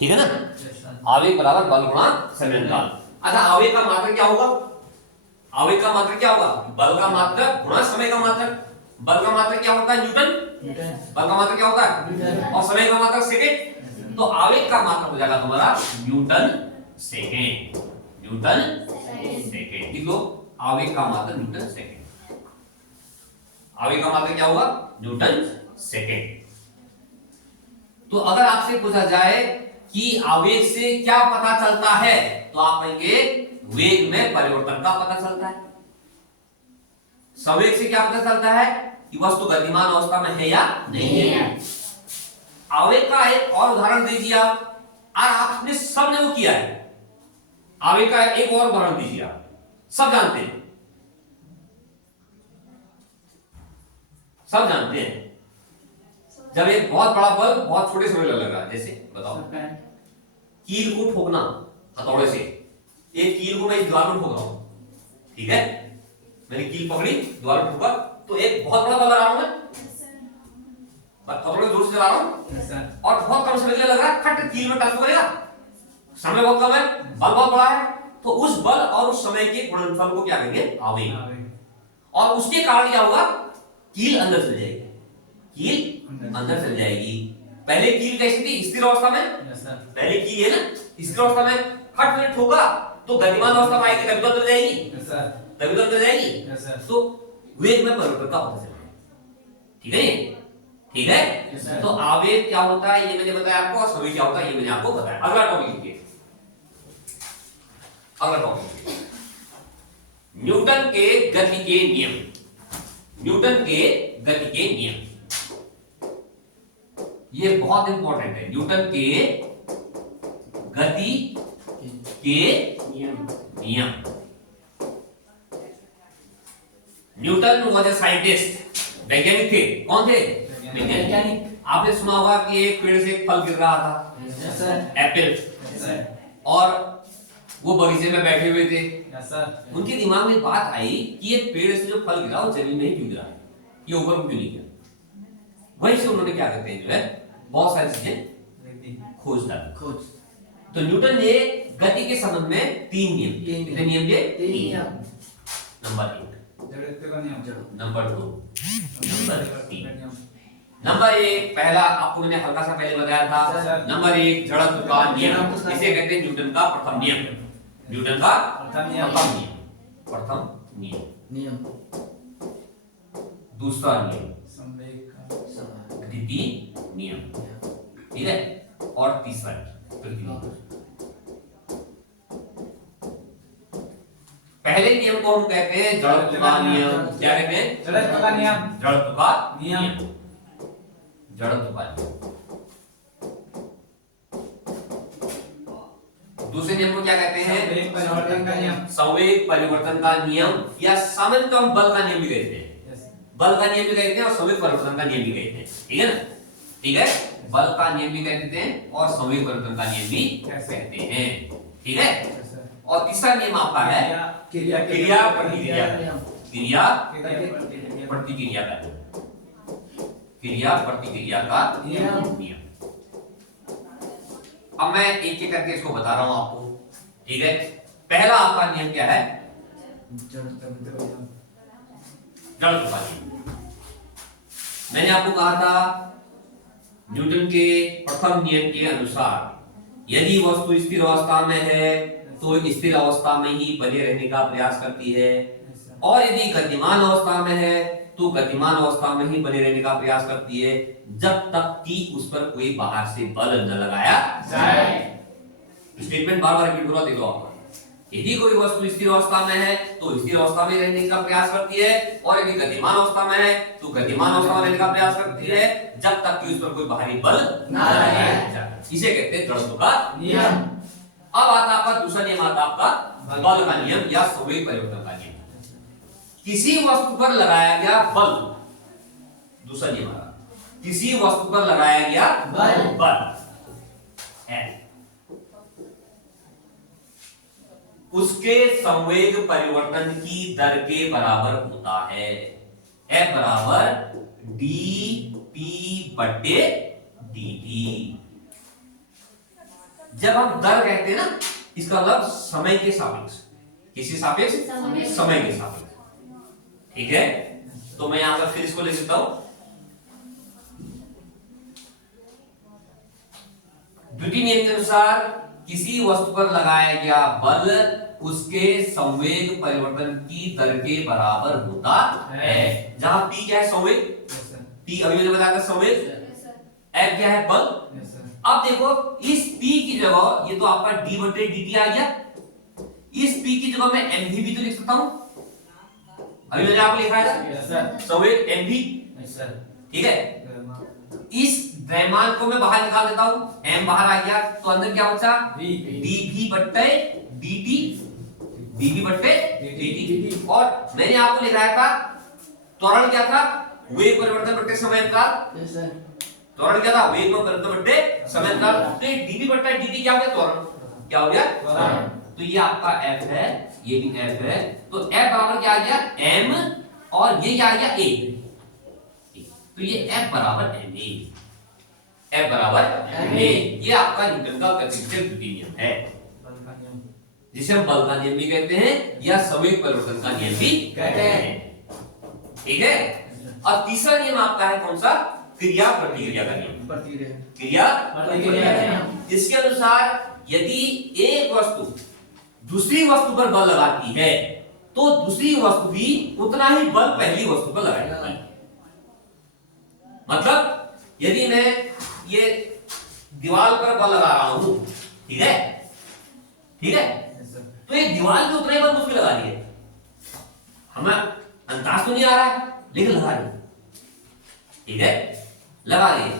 ठीक है ना। आवेग बराबर बल गुणा समय अंतराल। अच्छा आवेग का मात्रक क्या होगा? आवेग का मात्रक क्या होगा? बल का मात्रक गुणा समय का मात्रक। बल का मात्रक क्या होता है? न्यूटन। बल का मात्रक क्या होता है? और समय का मात्रक सेकेंड। तो आवेग का मात्रक हो जाएगा तुम्हारा न्यूटन सेकेंड। न्यूटन सेकेंड लिख लो। आवेग का मात्रक न्यूटन सेकेंड। आवेग का मात्रक क्या होगा? Newton second. तो अगर आपसे पूछा जाए कि आवेग से क्या पता चलता है, तो आप कहेंगे वेग में परिवर्तन का पता चलता है। संवेग से क्या पता चलता है कि वस्तु गतिमान अवस्था में है या नहीं है। आवेग का एक और उदाहरण दीजिए आप। और आपने सबने वो किया है। आवेग का एक और उदाहरण दीजिए आप, सब जानते हैं, सब जानते हैं। जब एक बहुत बड़ा बल्ब बहुत छोटे समय लगा, जैसे बताओ, कील को ठोकना हथौड़े से। एक कील को मैं इस दीवार में ठोक रहा हूं, ठीक है, मैंने कील पकड़ी, दीवार में ठोका, तो एक बहुत बड़ा बल्ब लगा रहा हूं मैं, हथौड़े जोर से चला रहा हूं और बहुत कम समय के लिए लग रहा है, खट कील में टच करेगा, समय बहुत कम है, बल बहुत बड़ा है, तो उस बल और उस समय के गुणनफल को क्या कहेंगे? आवेग। और उसके कारण क्या होगा? कील अंदर चल जाएगी, कील अंदर चल जाएगी। पहले कील कैसी थी? स्थिर अवस्था में। पहले कील है ना स्थिर अवस्था में, फट मैंने ठोका तो गतिमान अवस्था में आएगी, तभी तो अंदर जाएगी, तभी तो अंदर जाएगी। तो वेग में परिवर्तन का पता चलेगा। ठीक है, ठीक है। तो आवेग क्या होता है ये मैंने बताया आपको, और समय क्या होता है ये मैंने आपको बताया। अगला टॉपिक लिखिए, अगला टॉपिक, न्यूटन के गति के नियम। न्यूटन के गति के नियम, ये बहुत इंपॉर्टेंट है। न्यूटन के गति के नियम। न्यूटन वॉज ए साइंटिस्ट, वैज्ञानिक थे। कौन थे? वैज्ञानिक। आपने सुना होगा कि एक पेड़ से एक फल गिर रहा था, एप्पल, और वो बगीचे में बैठे हुए थे। उनके दिमाग में बात आई कि ये पेड़ से जो फल गिरा वो जमीन में ही क्यों गिरा, ये ऊपर में क्यों नहीं गिरा। वहीं से उन्होंने क्या करते हैं जो है बहुत सारी चीजें खोज डाली। तो न्यूटन ने गति के संबंध में तीन नियम, कितने नियम दिए? तीन। Number 1, number 2, number 3। नंबर 1 पहला आपको मैंने हल्का सा पहले बताया था, नंबर 1 जड़त्व का नियम, इसे कहते हैं न्यूटन का प्रथम नियम। न्यूटन का प्रथम नियम, प्रथम नियम। दूसरा नियम द्वितीय नियम, ठीक है, और तीसरा तृतीय। पहले नियम को हम कहते हैं जड़त्व का नियम। क्या कहते हैं? जड़त्व का नियम। जड़त्व का नियम, जड़त्व का नियम। दूसरे नियम को क्या कहते हैं? संवेग परिवर्तन का नियम। संवेग परिवर्तन का नियम, या सामान्य तो हम बल का नियम भी कहते हैं, बल का नियम भी कहते हैं और संवेग परिवर्तन का नियम भी कहते हैं। ठीक है ना, ठीक है, बल का नियम भी कहते हैं और संवेग परिवर्तन का नियम भी कहते हैं। ठीक है, और तीसरा नियम आपका है क्रिया प्रतिक्रिया, क्रिया प्रतिक्रिया का नियम, क्रिया प्रतिक्रिया का नियम। अब मैं एक एक करके इसको बता रहा हूं आपको। ठीक है, पहला आपका नियम क्या है? जड़त्व का नियम। मैंने आपको कहा था न्यूटन के प्रथम नियम के अनुसार यदि वस्तु स्थिर अवस्था में है तो स्थिर अवस्था में ही बने रहने का प्रयास करती है, और यदि गतिमान अवस्था में है तो गतिमान अवस्था में ही बने रहने का प्रयास करती है, जब तक कि उस पर कोई बाहर से बल न लगाया जाए। स्टेटमेंट बार बार रिपीट करो, देखो आप। यदि कोई वस्तु स्थिर अवस्था में है तो स्थिर अवस्था में रहने का प्रयास करती है, और यदि गतिमान अवस्था में है तो गतिमान अवस्था में रहने का प्रयास करती है, जब तक कि उस पर कोई बाहरी बल न लगाया जाए। इसे कहते हैं जड़त्व का नियम। अब आता आपका दूसरा नियम, आता आपका बल का नियम या संवेग परिवर्तन का नियम। किसी वस्तु पर लगाया गया बल, दूसरा नियम आता, किसी वस्तु पर लगाया गया बल है, उसके संवेग परिवर्तन की दर के बराबर होता है। F बराबर dP/dt। जब हम दर कहते हैं ना, इसका मतलब समय के सापेक्ष। किसके सापेक्ष? समय के सापेक्ष। ठीक है, तो मैं यहां पर फिर इसको ले सकता हूं। द्वितीय नियम के अनुसार किसी वस्तु पर लगाया गया बल उसके संवेग परिवर्तन की दर के बराबर होता है। जहां P क्या है? संवेग। P अभी मैंने बताया था संवेग। F क्या है? बल। अब देखो इस P की जगह, ये तो आपका d बटे dt आ गया, इस P की जगह मैं mv भी तो लिख सकता हूं। अभी मैंने आपको लिखा है संवेग mv। ठीक है, इस द्रव्यमान को मैं बाहर निकाल देता हूं, m बाहर आ गया तो अंदर क्या बचा? dv बट्टे dt, dv बट्टे dt। और मैंने आपको लिखाया था त्वरण क्या था? वेग परिवर्तन बट्टे समय अंतराल। त्वरण क्या था? वेग परिवर्तन बट्टे समय अंतराल। तो ये dv बट्टा dt क्या हो गया? त्वरण। क्या हो गया? तो ये आपका f है, ये भी f है, तो f बराबर क्या आ गया? m, और ये क्या आ गया? a। तो ये f बराबर ma, f बराबर ma। ये आपका न्यूटन का गतिशील द्वितीय नियम है, जिसे हम बल का नियम भी कहते हैं या संवेग परिवर्तन का नियम भी कहते हैं। ठीक है, और तीसरा नियम आपका है कौन सा? क्रिया प्रतिक्रिया का नियम। क्रिया प्रतिक्रिया का नियम। इसके अनुसार यदि एक वस्तु दूसरी वस्तु पर बल लगाती है तो दूसरी वस्तु भी उतना ही बल पहली वस्तु पर लगाएगी। मतलब यदि मैं ये दीवार पर बल लगा रहा हूं, ठीक है, ठीक है, तो ये दीवार भी उतना ही बल मुझ पर लगा रही है। हमें अंदाज तो नहीं आ रहा है, लेकिन लगा रही है। ठीक है, लगा रही है।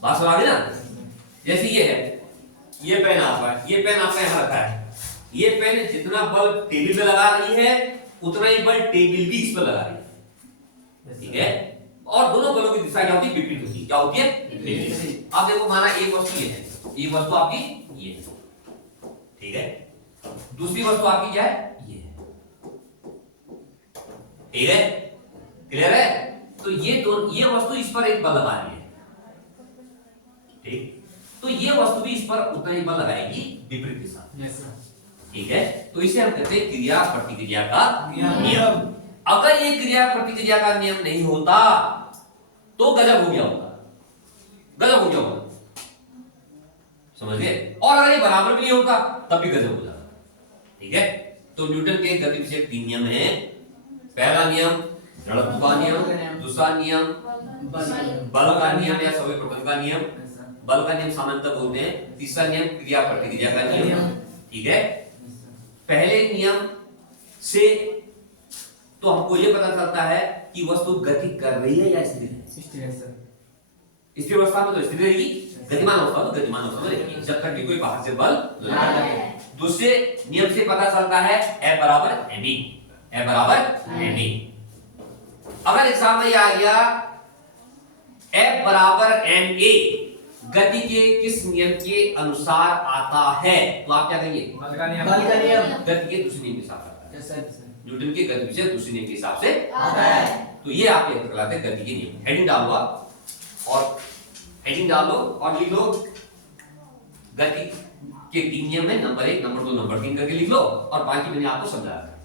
बात समझ आ गई ना? जैसे ये है, ये पेन आपका, ये पेन आपका यहां रखा है, ये पेन जितना बल टेबल पे लगा रही है उतना ही बल टेबल भी इस पर लगा रही है। ठीक है, और दोनों बलों की दिशा क्या होती है? विपरीत होती है। क्या होती है? विपरीत। अब देखो माना एक वस्तु ये है, ये वस्तु आपकी ये है, ठीक है, दूसरी वस्तु आपकी क्या है? ये है। ठीक है, क्लियर है? तो ये दोनों, ये वस्तु इस पर एक बल लगा रही है, ठीक, तो ये वस्तु भी इस पर उतना ही बल लगाएगी विपरीत दिशा। ठीक है, तो इसे हम कहते हैं क्रिया प्रतिक्रिया का नियम। अगर ये क्रिया प्रतिक्रिया का नियम नहीं होता तो गजब हो गया होगा, गजब हो गया होगा, समझ गए? और अगर ये बराबर भी नहीं होता तब भी गजब हो जाता। ठीक है, तो न्यूटन के गति विषयक 3 नियम है। पहला नियम जड़त्व का नियम, दूसरा नियम बल का नियम या संवेग परिवर्तन का नियम, बल का नियम सामान्यतः बोलते हैं। तीसरा नियम क्रिया प्रतिक्रिया का नियम। ठीक है, पहले नियम से तो हमको यह पता चलता है कि वस्तु गति कर रही है या स्थिर है। स्थिर अवस्था में तो स्थिर रहेगी, गतिमान अवस्था में गतिमान अवस्था में रहेगी, जब तक कोई बाहर से बल ना लगे। दूसरे नियम से पता चलता है F बराबर ma, F बराबर ma। अगर एग्जाम में आ गया F बराबर ma गति के किस नियम के अनुसार आता है, तो आप क्या कहेंगे? बल का नियम। गति के दूसरे नियम के हिसाब से आता है। न्यूटन के गति विषय दूसरे नियम के हिसाब से आता है। तो ये आप याद रखते हैं गति के नियम। हेडिंग डालो आप, और हेडिंग डालो और लिख लो गति के 3 नियम है, नंबर 1, नंबर 2, नंबर 3 करके लिख लो, और बाकी मैंने आपको समझाया।